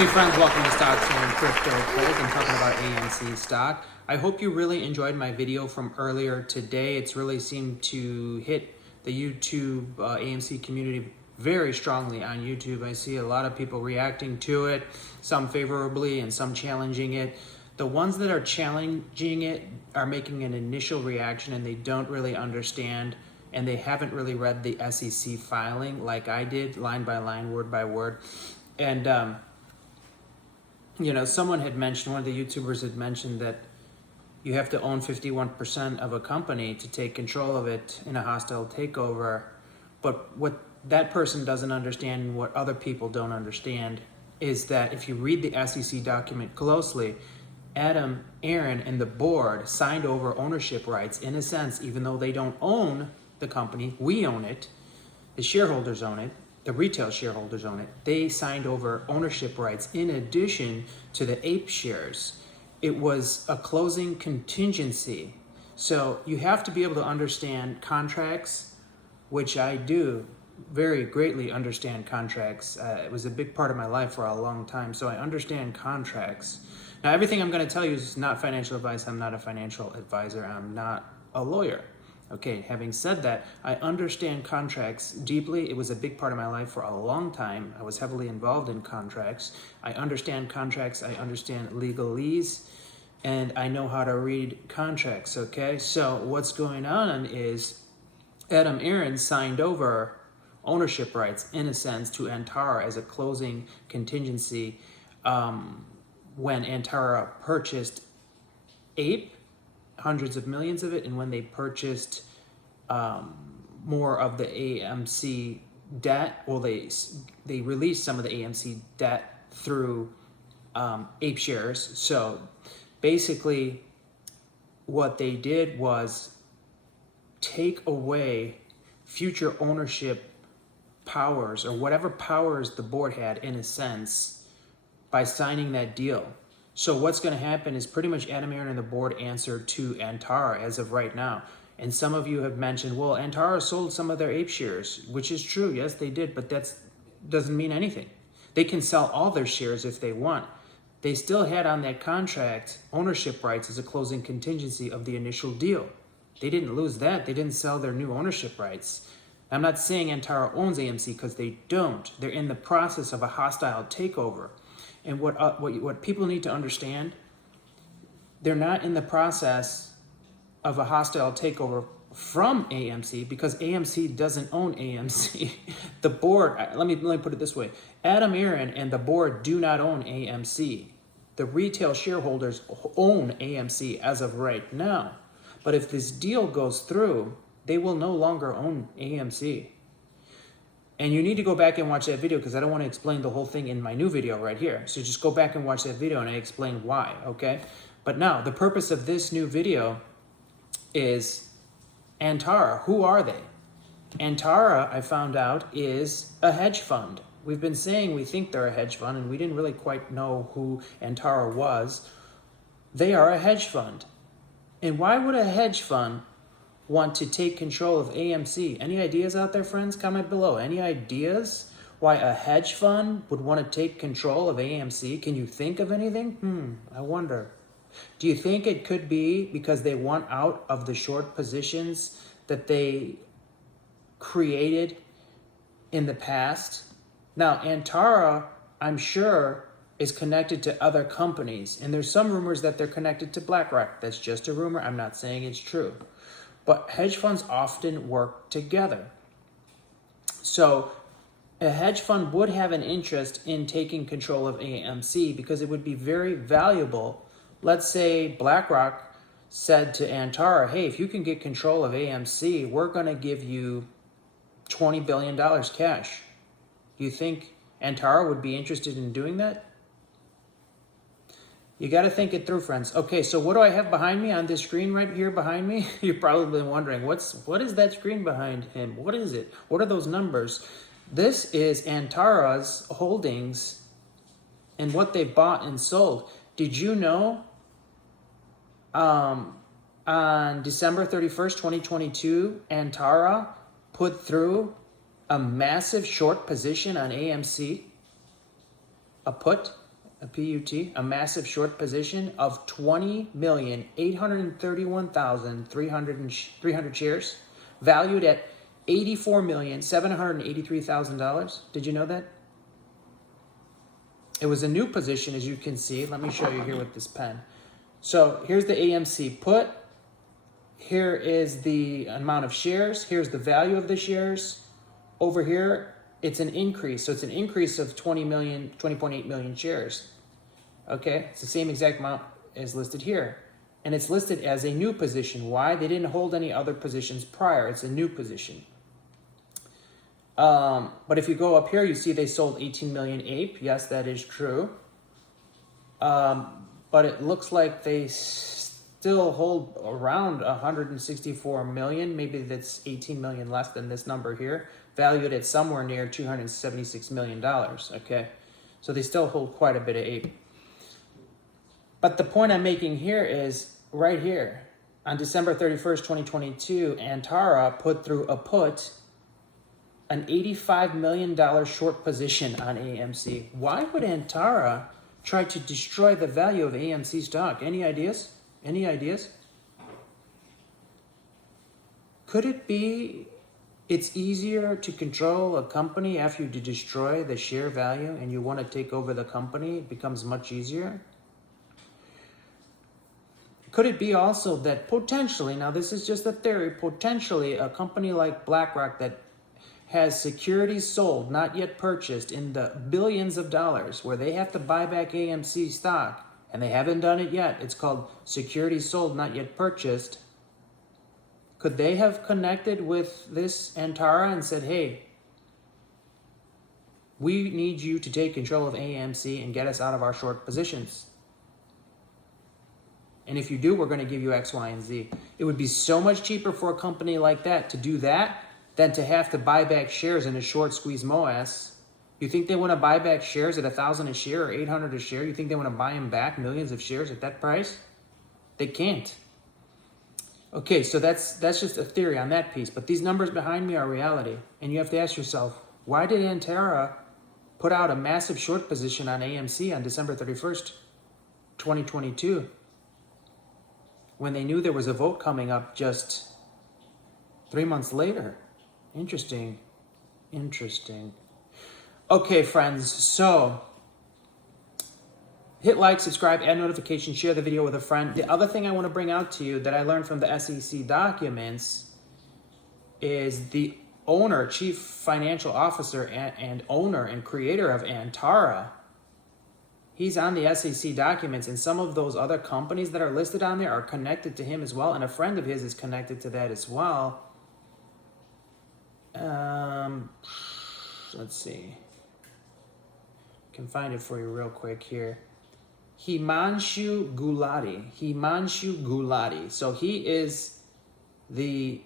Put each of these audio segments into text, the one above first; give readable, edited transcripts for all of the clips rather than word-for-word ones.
Hey friends, welcome to Stocks and Crypto Polls. I'm talking about AMC stock. I hope you really enjoyed my video from earlier today. It's really seemed to hit the YouTube AMC community very strongly on YouTube. I see a lot of people reacting to it, some favorably and some challenging it. The ones that are challenging it are making an initial reaction and they don't really understand and they haven't really read the SEC filing like I did, line by line, word by word. And you know, someone had mentioned, one of the YouTubers had mentioned that you have to own 51% of a company to take control of it in a hostile takeover. But what that person doesn't understand, and what other people don't understand, is that if you read the SEC document closely, Adam Aaron and the board signed over ownership rights in a sense, even though they don't own the company, we own it, the shareholders own it, the retail shareholders own it. They signed over ownership rights in addition to the APE shares. It was a closing contingency. So you have to be able to understand contracts, which I do very greatly understand contracts. It was a big part of my life for a long time, so I understand contracts. Now, everything I'm going to tell you is not financial advice. I'm not a financial advisor. I'm not a lawyer. Okay, having said that, I understand contracts deeply. It was a big part of my life for a long time. I was heavily involved in contracts. I understand contracts. I understand legalese, and I know how to read contracts, okay? So what's going on is Adam Aaron signed over ownership rights, in a sense, to Antara as a closing contingency when Antara purchased APE, hundreds of millions of it, and when they purchased more of the AMC debt, well, they released some of the AMC debt through APE shares. So basically what they did was take away future ownership powers, or whatever powers the board had, in a sense, by signing that deal. So what's going to happen is pretty much Adam Aaron and the board answer to Antara as of right now. And some of you have mentioned, well, Antara sold some of their APE shares, which is true. Yes, they did, but that doesn't mean anything. They can sell all their shares if they want. They still had on that contract ownership rights as a closing contingency of the initial deal. They didn't lose that. They didn't sell their new ownership rights. I'm not saying Antara owns AMC, because they don't. They're in the process of a hostile takeover. And what people need to understand, they're not in the process of a hostile takeover from AMC, because AMC doesn't own AMC. The board, let me put it this way. Adam Aaron and the board do not own AMC. The retail shareholders own AMC as of right now. But if this deal goes through, they will no longer own AMC. And you need to go back and watch that video, because I don't want to explain the whole thing in my new video right here. So just go back and watch that video and I explain why, okay? But now, the purpose of this new video is Antara. Who are they? Antara, I found out, is a hedge fund. We've been saying we think they're a hedge fund, and we didn't really quite know who Antara was. They are a hedge fund. And why would a hedge fund want to take control of AMC? Any ideas out there, friends? Comment below. Any ideas why a hedge fund would want to take control of AMC? Can you think of anything? I wonder. Do you think it could be because they want out of the short positions that they created in the past? Now, Antara, I'm sure, is connected to other companies, and there's some rumors that they're connected to BlackRock. That's just a rumor. I'm not saying it's true. But hedge funds often work together. So a hedge fund would have an interest in taking control of AMC, because it would be very valuable. Let's say BlackRock said to Antara, hey, if you can get control of AMC, we're going to give you $20 billion cash. Do you think Antara would be interested in doing that? You got to think it through, friends. Okay, so what do I have behind me on this screen right here behind me? You're probably wondering, what is that screen behind him? What is it? What are those numbers? This is Antara's holdings and what they bought and sold. Did you know on December 31st, 2022, Antara put through a massive short position on AMC, a put a PUT, a massive short position of 20,831,300 shares, valued at $84,783,000. Did you know that? It was a new position, as you can see. Let me show you here with this pen. So here's the AMC put. Here is the amount of shares. Here's the value of the shares. Over here, it's an increase. So it's an increase of 20.8 million shares. Okay, it's the same exact amount as listed here. And it's listed as a new position. Why? They didn't hold any other positions prior. It's a new position. But if you go up here, you see they sold 18 million APE. Yes, that is true. But it looks like they still hold around 164 million. Maybe that's 18 million less than this number here, valued at somewhere near $276 million. Okay, so they still hold quite a bit of APE. But the point I'm making here is right here. On December 31st, 2022, Antara put through a put an $85 million short position on AMC. Why would Antara try to destroy the value of AMC stock? Any ideas? Any ideas? Could it be it's easier to control a company after you destroy the share value and you want to take over the company? It becomes much easier. Could it be also that potentially, now this is just a theory, potentially a company like BlackRock that has securities sold, not yet purchased, in the billions of dollars, where they have to buy back AMC stock, and they haven't done it yet. It's called securities sold, not yet purchased. Could they have connected with this Antara and said, hey, we need you to take control of AMC and get us out of our short positions. And if you do, we're going to give you X, Y, and Z. It would be so much cheaper for a company like that to do that than to have to buy back shares in a short squeeze MOAS. You think they want to buy back shares at $1,000 a share or $800 a share? You think they want to buy them back, millions of shares at that price? They can't. Okay, so that's just a theory on that piece. But these numbers behind me are reality. And you have to ask yourself, why did Antara put out a massive short position on AMC on December 31st, 2022, when they knew there was a vote coming up just 3 months later? Interesting. Okay, friends, so hit like, subscribe, add notifications, share the video with a friend. The other thing I want to bring out to you that I learned from the SEC documents is the owner, chief financial officer, and owner and creator of Antara. He's on the SEC documents, and some of those other companies that are listed on there are connected to him as well, and a friend of his is connected to that as well. Let's see. I can find it for you real quick here. Himanshu Gulati. So he is the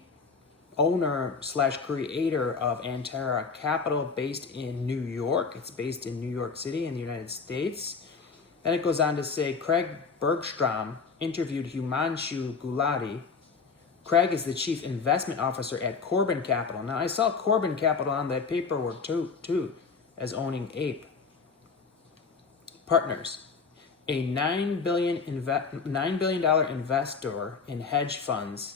owner / creator of Antara Capital, based in New York. It's based in New York City in the United States. Then it goes on to say Craig Bergstrom interviewed Himanshu Gulati. Craig is the chief investment officer at Corbin Capital. Now, I saw Corbin Capital on that paperwork too, as owning APE Partners, a $9 billion investor in hedge funds.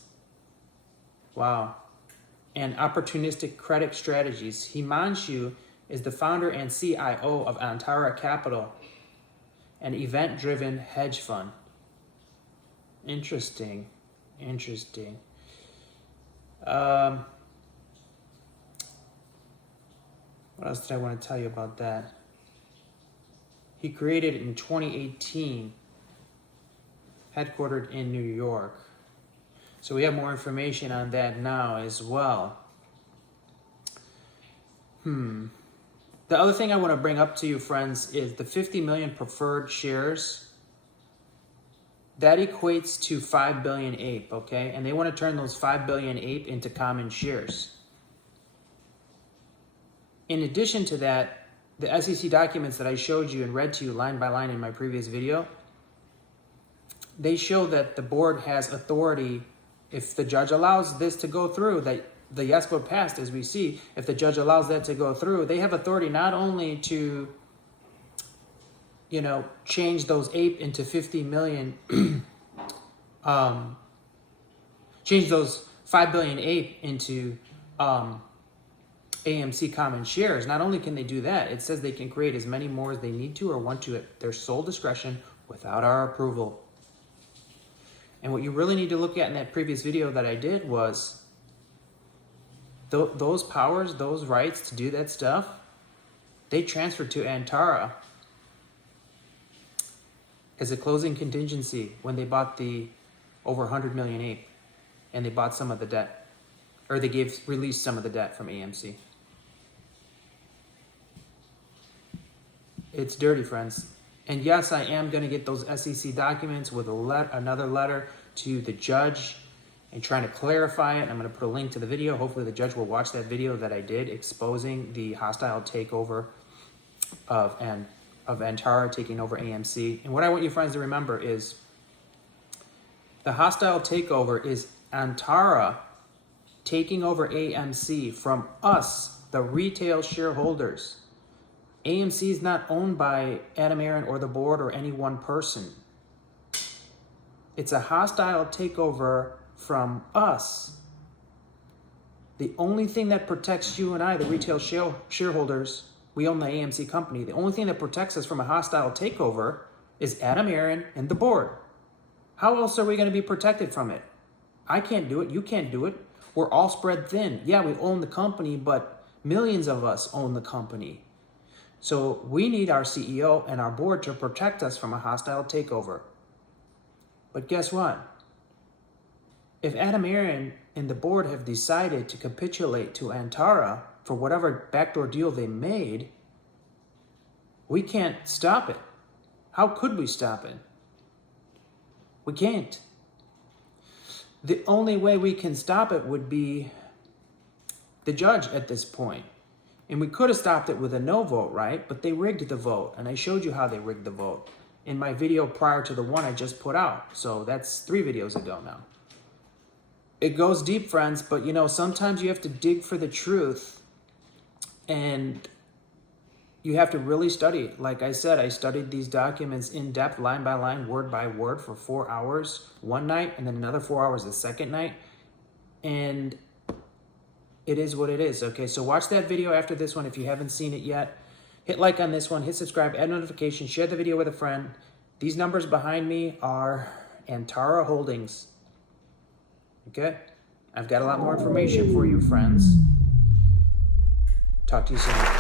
Wow. And opportunistic credit strategies. Himanshu is the founder and CIO of Antara Capital, an event-driven hedge fund. Interesting. What else did I want to tell you about that? He created it in 2018, headquartered in New York. So we have more information on that now as well. The other thing I want to bring up to you, friends, is the 50 million preferred shares. That equates to 5 billion APE, okay? And they want to turn those 5 billion APE into common shares. In addition to that, the SEC documents that I showed you and read to you line by line in my previous video, they show that the board has authority, if the judge allows this to go through, that the yes vote passed, as we see, if the judge allows that to go through, they have authority not only to you know, change those ape into 50 million, change those 5 billion ape into AMC common shares. Not only can they do that, it says they can create as many more as they need to or want to at their sole discretion without our approval. And what you really need to look at in that previous video that I did was those powers, those rights to do that stuff, they transferred to Antara as a closing contingency when they bought the over 100 million ape, and they bought some of the debt, or they released some of the debt from AMC. It's dirty, friends. And yes, I am going to get those SEC documents with another letter to the judge and trying to clarify it. I'm going to put a link to the video. Hopefully the judge will watch that video that I did exposing the hostile takeover of Antara taking over AMC. And what I want you friends to remember is the hostile takeover is Antara taking over AMC from us, the retail shareholders. AMC is not owned by Adam Aron or the board or any one person. It's a hostile takeover from us. The only thing that protects you and I, the retail shareholders, we own the AMC company. The only thing that protects us from a hostile takeover is Adam Aron and the board. How else are we going to be protected from it? I can't do it. You can't do it. We're all spread thin. Yeah, we own the company, but millions of us own the company. So we need our CEO and our board to protect us from a hostile takeover. But guess what? If Adam Aron and the board have decided to capitulate to Antara for whatever backdoor deal they made, we can't stop it. How could we stop it? We can't. The only way we can stop it would be the judge at this point. And we could have stopped it with a no vote, right? But they rigged the vote, and I showed you how they rigged the vote in my video prior to the one I just put out. So that's 3 videos ago now. It goes deep, friends, but you know, sometimes you have to dig for the truth, and you have to really study. Like I said, I studied these documents in depth, line by line, word by word for 4 hours one night, and then another 4 hours the second night. And it is what it is, okay? So watch that video after this one if you haven't seen it yet. Hit like on this one, hit subscribe, add notifications, share the video with a friend. These numbers behind me are Antara Holdings, okay? I've got a lot more information for you, friends. Talk to you soon.